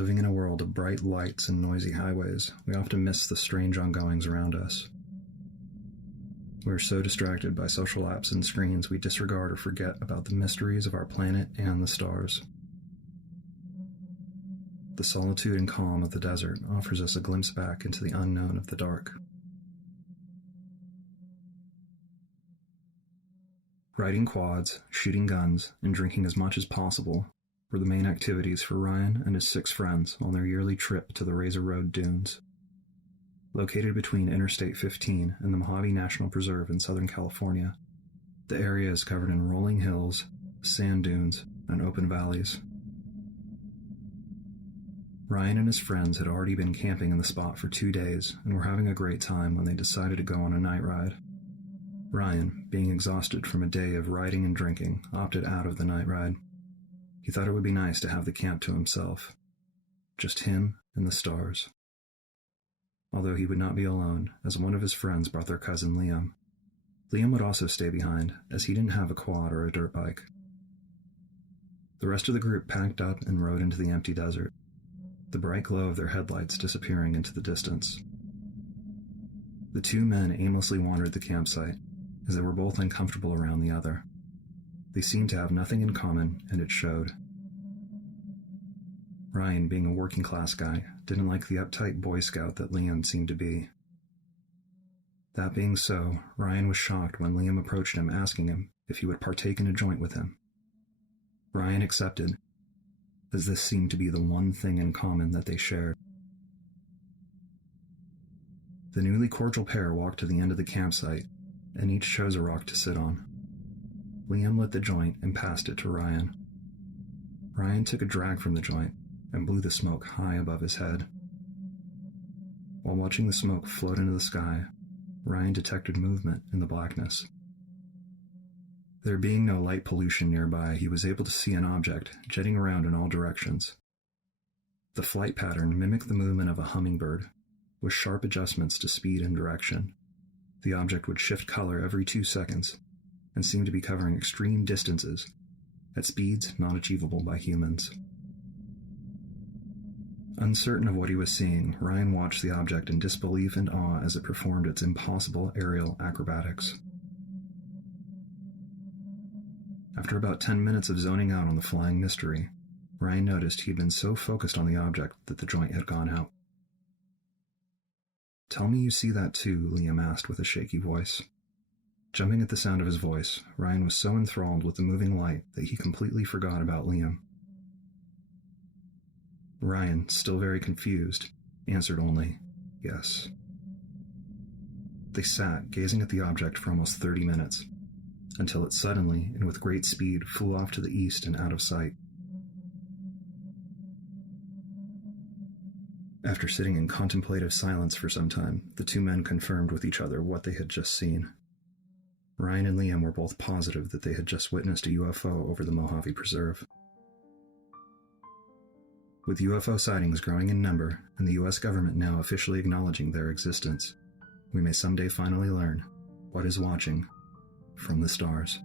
Living in a world of bright lights and noisy highways, we often miss the strange ongoings around us. We are so distracted by social apps and screens we disregard or forget about the mysteries of our planet and the stars. The solitude and calm of the desert offers us a glimpse back into the unknown of the dark. Riding quads, shooting guns, and drinking as much as possible were the main activities for Ryan and his 6 friends on their yearly trip to the Razor Road Dunes. Located between Interstate 15 and the Mojave National Preserve in Southern California, the area is covered in rolling hills, sand dunes, and open valleys. Ryan and his friends had already been camping in the spot for 2 days and were having a great time when they decided to go on a night ride. Ryan, being exhausted from a day of riding and drinking, opted out of the night ride. He thought it would be nice to have the camp to himself. Just him and the stars. Although he would not be alone, as one of his friends brought their cousin Liam. Liam would also stay behind, as he didn't have a quad or a dirt bike. The rest of the group packed up and rode into the empty desert, the bright glow of their headlights disappearing into the distance. The 2 men aimlessly wandered the campsite, as they were both uncomfortable around the other. They seemed to have nothing in common, and it showed. Ryan, being a working-class guy, didn't like the uptight Boy Scout that Liam seemed to be. That being so, Ryan was shocked when Liam approached him asking him if he would partake in a joint with him. Ryan accepted, as this seemed to be the one thing in common that they shared. The newly cordial pair walked to the end of the campsite, and each chose a rock to sit on. Liam lit the joint and passed it to Ryan. Ryan took a drag from the joint and blew the smoke high above his head. While watching the smoke float into the sky, Ryan detected movement in the blackness. There being no light pollution nearby, he was able to see an object jetting around in all directions. The flight pattern mimicked the movement of a hummingbird, with sharp adjustments to speed and direction. The object would shift color every 2 seconds, and seemed to be covering extreme distances, at speeds not achievable by humans. Uncertain of what he was seeing, Ryan watched the object in disbelief and awe as it performed its impossible aerial acrobatics. After about 10 minutes of zoning out on the flying mystery, Ryan noticed he had been so focused on the object that the joint had gone out. "Tell me you see that too," Liam asked with a shaky voice. Jumping at the sound of his voice, Ryan was so enthralled with the moving light that he completely forgot about Liam. Ryan, still very confused, answered only, "Yes." They sat, gazing at the object for almost 30 minutes, until it suddenly, and with great speed, flew off to the east and out of sight. After sitting in contemplative silence for some time, the 2 men confirmed with each other what they had just seen. Ryan and Liam were both positive that they had just witnessed a UFO over the Mojave Preserve. With UFO sightings growing in number, and the U.S. government now officially acknowledging their existence, we may someday finally learn what is watching from the stars.